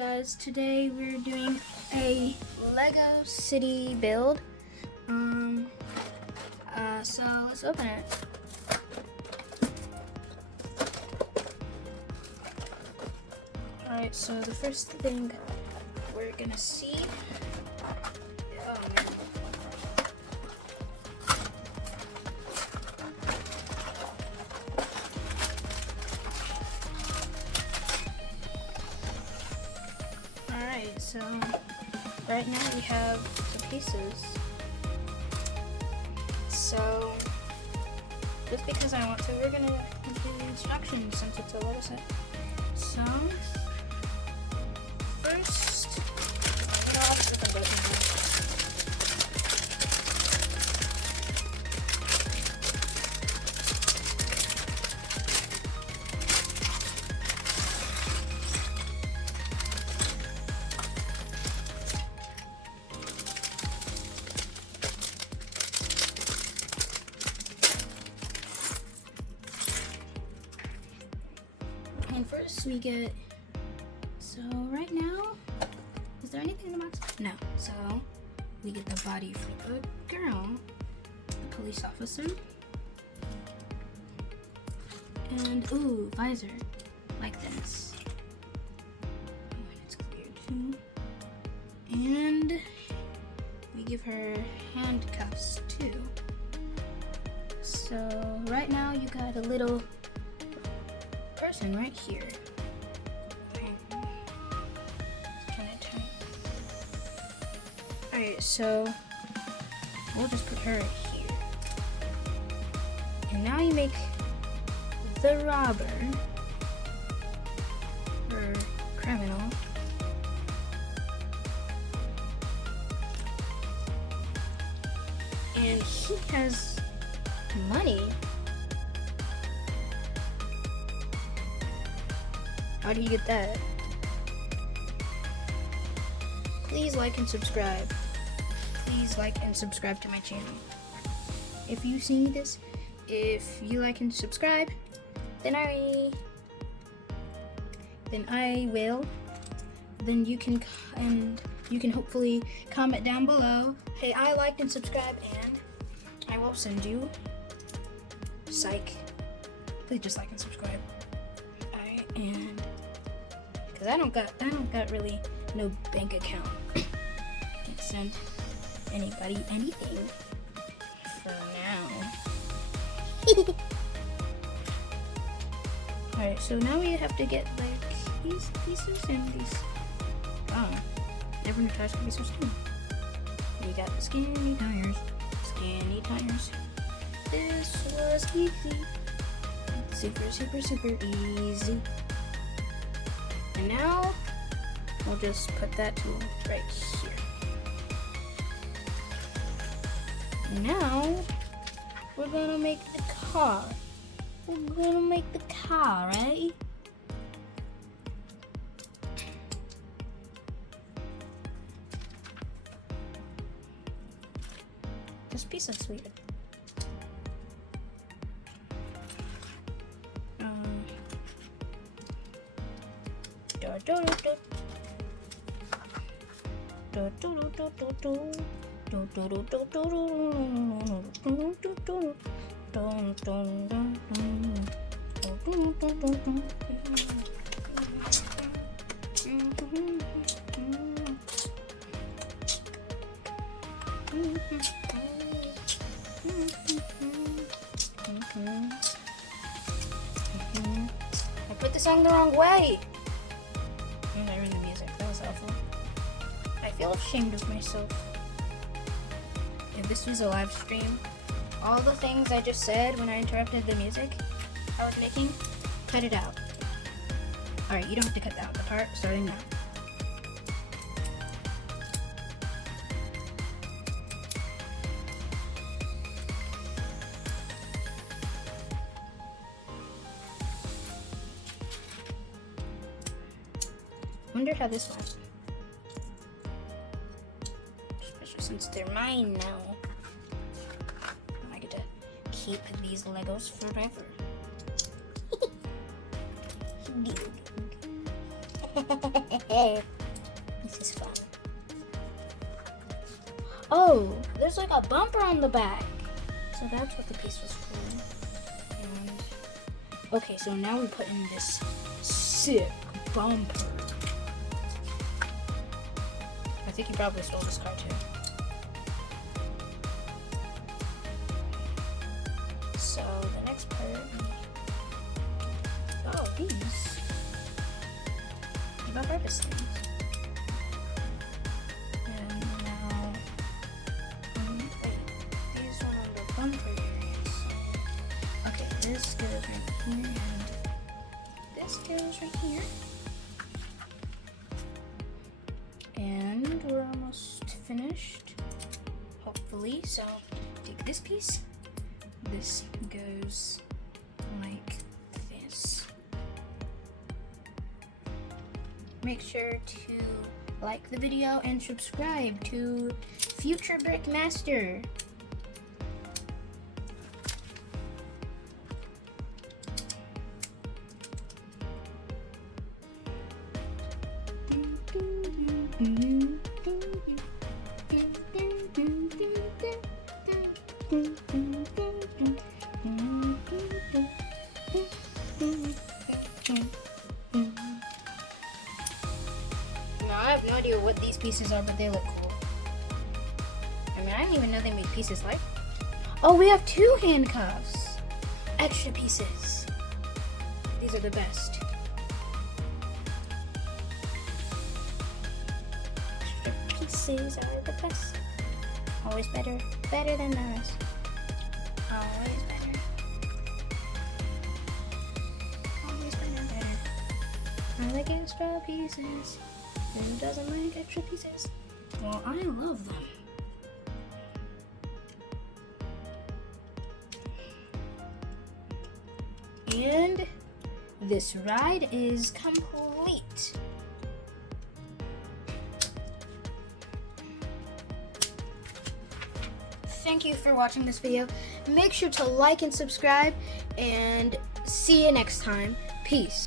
guys, today we're doing a Lego City build. So let's open it. Alright, so the first thing we're gonna see. Oh man. Alright, so right now we have the pieces. So just because I want to, we're gonna do the instructions since it's a Lego set. So first, and first we get, so right now, is there anything in the box? No. So we get the body for the girl, the police officer, and ooh, visor, like this. Oh, and it's clear too. And we give her handcuffs too. So right now you got a little person right here. Alright, so we'll just put her here. And now you make the robber, or criminal, and he has money. How do you get that? Please like and subscribe. Please like and subscribe to my channel. If you see this, if you like and subscribe, then you can hopefully comment down below, hey, I liked and subscribed, and I will send you psych. Please just like and subscribe. Alright, and because I don't got really no bank account. Can't send anybody anything for now. Alright, so now we have to get like these pieces and these. Oh, never knew tires could be so skinny. We got the skinny tires. Skinny tires. This was easy. Super easy. And now we'll just put that tool right here. Now we're gonna make the car. Right? This piece looks weird. I put the song the wrong way. I'm not reading the music. That was awful. I feel ashamed of myself. If this was a live stream, all the things I just said when I interrupted the music I was making, cut it out. Alright, you don't have to cut out the part starting now. Wonder how this went. Especially since they're mine now. I get to keep these Legos forever. Hey, this is fun. Oh, there's like a bumper on the back. So that's what the piece was for. And okay, so now we put in this sick bumper. I think he probably stole this car too. So the next part. Oh, these. The harvest things. And now, wait, these are on the bumper areas. Okay, this goes right here, and this goes right here. And we're almost finished, hopefully. So take this piece. This goes like this. Make sure to like the video and subscribe to Future Brick Master. I have no idea what these pieces are, but they look cool. I mean, I didn't even know they made pieces like. Oh, we have 2 handcuffs. Extra pieces. These are the best. Extra pieces are the best. Always better. Better than the rest. Always better. Always better. I like extra pieces. Who doesn't like extra pieces? Well, I love them. And this ride is complete. Thank you for watching this video. Make sure to like and subscribe, and see you next time. Peace.